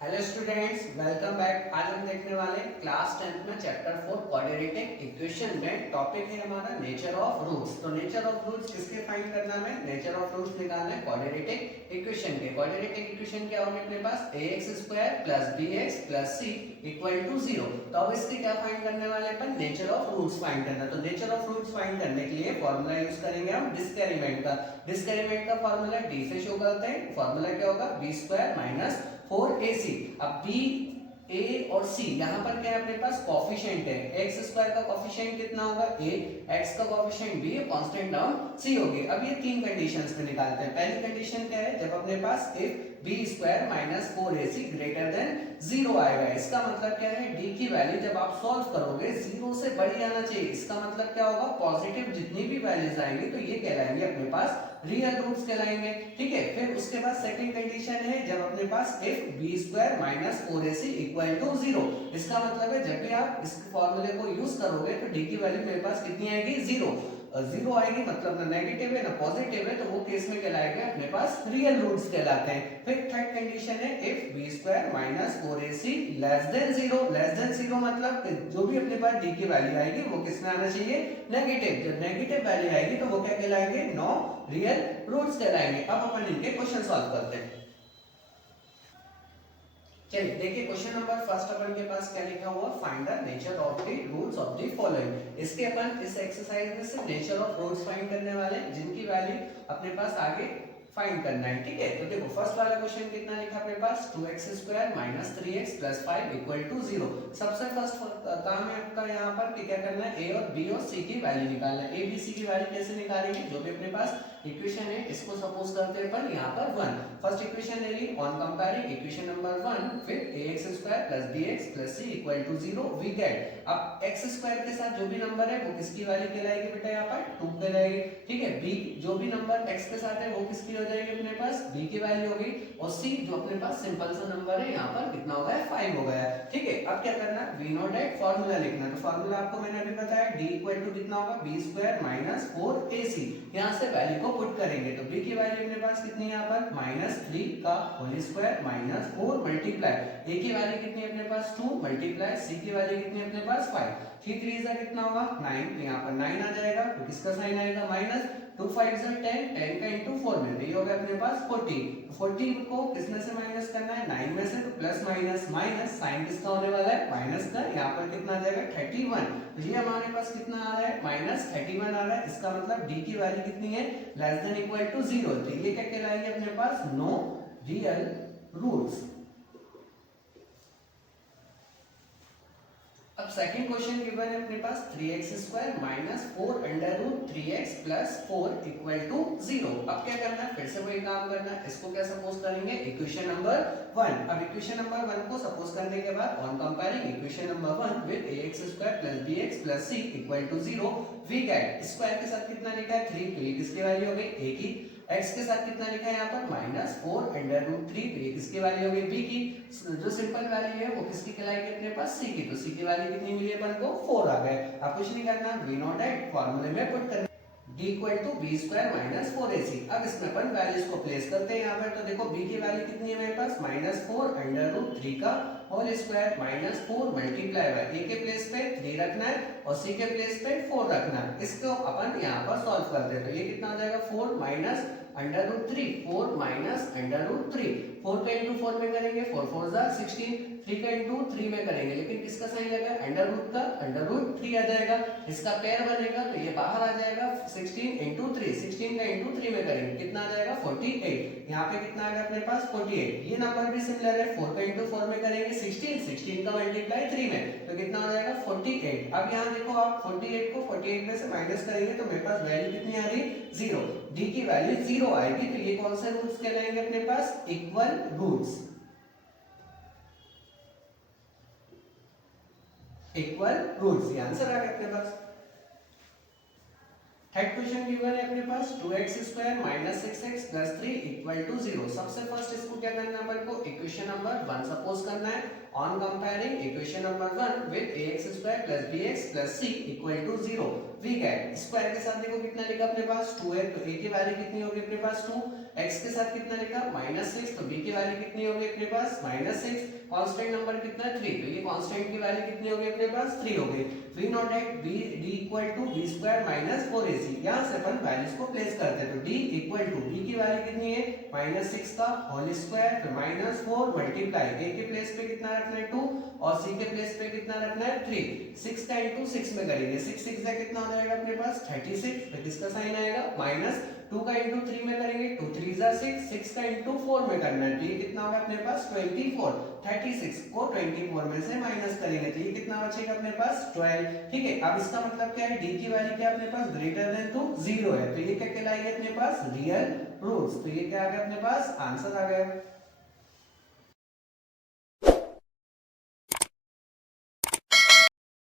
Hello students, welcome back. आज हम देखने वाले क्लास 10th में चैप्टर 4 क्वाड्रेटिक इक्वेशन में टॉपिक है हमारा नेचर ऑफ रूट्स। तो नेचर ऑफ रूट्स किसके फाइंड करना है? नेचर ऑफ रूट्स निकालना है क्वाड्रेटिक इक्वेशन के। क्वाड्रेटिक इक्वेशन क्या होगी अपने पास? ax² + bx + c = 0। तो अब इसके क्या फाइंड करने वाले अपन? नेचर ऑफ रूट्स फाइंड करना। तो नेचर ऑफ रूट्स फाइंड करने के लिए फॉर्मूला यूज करेंगे हम डिस्क्रिमिनेंट का। डिस्क्रिमिनेंट का फॉर्मूला d से शो करते हैं। फॉर्मूला क्या होगा? b² - 4ac। अब b a और c यहाँ पर क्या है अपने पास? कोफिशिएंट है। x² का कोफिशिएंट कितना होगा? a, x का coefficient b, constant term c होगी। अब ये तीन कंडीशंस में निकालते हैं। पहली कंडीशन क्या है? जब अपने पास if b² - 4ac > 0 आएगा। इसका मतलब क्या है? d की वैल्यू जब आप सॉल्व करोगे 0 से बड़ी आना चाहिए। इसका मतलब क्या होगा? पॉजिटिव जितनी भी वैल्यूज आएंगी तो ये कहलाएंगे अपने पास रियल रूट्स कहलाएंगे। ठीक है। फिर उसके बाद सेकंड कंडीशन है जब अपने पास if b² - 4ac = 0। इसका मतलब है जब भी आप इस फॉर्मूले को यूज करोगे तो d की वैल्यू मेरे पास कितनी आएगी? 0। 0 आएगी मतलब ना नेगेटिव है ना पॉजिटिव है, तो वो केस में कहलाएगा अपने पास रियल रूट्स कहलाते हैं। फिर थर्ड कंडीशन है if b² - 4ac < 0 मतलब जो भी अपने पास d की वैल्यू आएगी वो किस में आना चाहिए? नेगेटिव। जब नेगेटिव वैल्यू आएगी तो वो क्या कहलाएंगे? नो रियल रूट्स कहलाएंगे। अब अपन इनके क्वेश्चन सॉल्व करते हैं। चलिए देखिए क्वेश्चन नंबर फर्स्ट अपन के पास क्या लिखा हुआ? Find the nature of the roots of the following. इसके अपन इस एक्सरसाइज में सिर्फ नेचर ऑफ रूट्स फाइंड करने वाले हैं जिनकी वैल्यू अपने पास आगे फाइंड करना है। ठीक है। तो देखो फर्स्ट वाला क्वेश्चन कितना लिखा अपने पास? 2x² - 3x + 5 = 0। सबसे फर्स्ट काम है आपका यहाँ पर कि क्या करना है? a और b और c की वैल्यू निकालना है। a b c की वैल्यू कैसे निकालेंगे? जो भी अपने पास इक्वेशन है इसको सपोज करते हैं अपन यहाँ पर 1। फर्स्ट इक्वेशन ले ली। ऑन कंपेयरिंग इक्वेशन नंबर 1 फिर ax² + bx + c = 0 we gate. अब x² के साथ जो भी नंबर है वो किसकी वैल्यू कहलाएगी बेटा? यहाँ पर 2 कहलाएगी। ठीक है। b जो भी नंबर x के साथ है वो किसकी हो जाएगी अपने पास? b की वैल्यू होगी। और c जो अपने पास सिंपल सा नंबर है यहाँ पर कितना हो गया? 5 हो गया। ठीक है। अब क्या करना है? वी नोट दैट फॉर्मूला लिखना है। तो फॉर्मूला आपको मैंने अभी बताया d = कितना होगा? b² - 4ac। यहाँ से वैल्यू को पुट करेंगे तो b की वैल्यू अपने पास कितनी है यहाँ पर? -3 का होल स्क्वायर - 4 मल्टीप्लाई a की वैल्यू कितनी है अपने पास? 2 मल्टीप्लाई c की वैल्यू कितनी है अपने पास? 5। 3 3 जा कितना होगा? 9। यहाँ पर 9 आ जाएगा तो किसका साइन आएगा? माइनस। 2 5 जा 10, 10 का इंटू 4 में ये हो गया अपने पास 40। 40 को किसमें से माइनस करना है? 9 में से। तो प्लस माइनस माइनस साइन किसका होने वाला है? माइनस का। यहाँ पर कितना आ जाएगा? 31। तो ये हमारे पास कितना आ रहा है? -31 आ रहा है। इसका मतलब d की वैल्यू कितनी है? < 0। तो ये क्या कहलाएंगे अपने पास? No real roots. अब सेकंड क्वेश्चन गिवन है अपने पास 3x² - 4√3x + 4 = 0। अब क्या करना है? फिर से वही काम करना है। इसको क्या सपोज करेंगे? Equation number 1। अब इक्वेशन नंबर 1 को सपोज करने के बाद on comparing equation number 1 with ax² + bx + c = 0 we get. Square के साथ कितना लिखा है? 3। तो ये किसकी वैल्यू हो गई? a की। x के साथ कितना लिखा है यहाँ पर? -4√3। तो ये किसकी वैल्यू हो गई? b की। जो सिंपल वैल्यू है वो किसकी कहलाएगी अपने पास? c की। तो c की वैल्यू कितनी मिली अपन को? 4 आ गए। अब कुछ नहीं करना, वी नोट दैट फॉर्मूले में पुट करना d = b² - 4ac। अब इसमें अपन वैल्यूज को प्लेस करते हैं यहाँ पर। तो देखो b की वैल्यू कितनी है मेरे पास? -4√3 का whole square -4 multiply by a के प्लेस पे 3 रखना है और c के प्लेस पे 4 रखना है। इसको अपन यहाँ पर सॉल्व करते हैं। तो ये कितना आ जाएगा? 4 - √3। 4 - √3। 4 का इंटू 4 में करेंगे 4 4 जा 16। 3 का इंटू 3 में करेंगे लेकिन किसका साइन लगा? अंडर रूट का। √3 आ जाएगा। इसका पेयर बनेगा तो ये बाहर आ जाएगा। 16 × 3। 16 का इंटू 3 में करेंगे कितना आ जाएगा? 48। यहाँ पे कितना आ गया अपने पास? 48। ये नंबर भी सिमिलर है। 4 का इंटू 4 में करेंगे 16। 16 का मल्टीप्लाई 3 में तो कितना आ जाएगा? 48। अब यहाँ देखो आप 48 को 48 में से माइनस करेंगे तो मेरे पास वैल्यू कितनी आ रही? 0। d की वैल्यू 0 आएगी। तो ये कौन से रूट्स कहलाएंगे अपने पास? Equal roots. इक्वल रूट्स ये आंसर आ गया अपने पास। थर्ड क्वेश्चन गिवन है अपने पास 2x² - 6x + 3 = 0। सबसे फर्स्ट इसको क्या करना है अपन को? इक्वेशन नंबर 1 सपोज करना है। On comparing equation number 1 with ax² + bx + c = 0 we get. Square के साथ देखो कितना लिखा अपने पास? 2 है। तो a की वैल्यू कितनी होगी अपने पास? 2। x के साथ कितना लिखा -6, तो b की वैल्यू कितनी होगी अपने पास -6। कांस्टेंट नंबर कितना है 3, तो ये कांस्टेंट की वैल्यू कितनी होगी अपने पास 3 होगी। We note that b d equal to b square minus 4ac, यहां से अपन वैल्यूज को प्लेस करते हैं। तो d इक्वल टू b की वैल्यू कितनी है -6 का होल स्क्वायर फिर -4 मल्टीप्लाई a के प्लेस पे कितना रखना है 2 और c के प्लेस पे कितना रखना है 3। 6 का इनटू 6 में करेंगे, 6 6 का कितना हो जाएगा अपने पास 36, फिर किसका साइन आएगा माइनस 2 का इनटू 3 में करेंगे 2 3 जा 6, 6 का इनटू 4 में करना है, तो ये कितना होगा अपने पास 24। 36 को 24 में से माइनस करेंगे तो ये कितना बचेगा अपने पास 12। ठीक है, अब इसका मतलब क्या है, d की वैल्यू क्या अपने पास ग्रेटर देन टू 0 है, तो ये क्या कहलाएगी अपने पास रियल रूट्स। तो ये क्या आ गया अपने पास आंसर आ गया।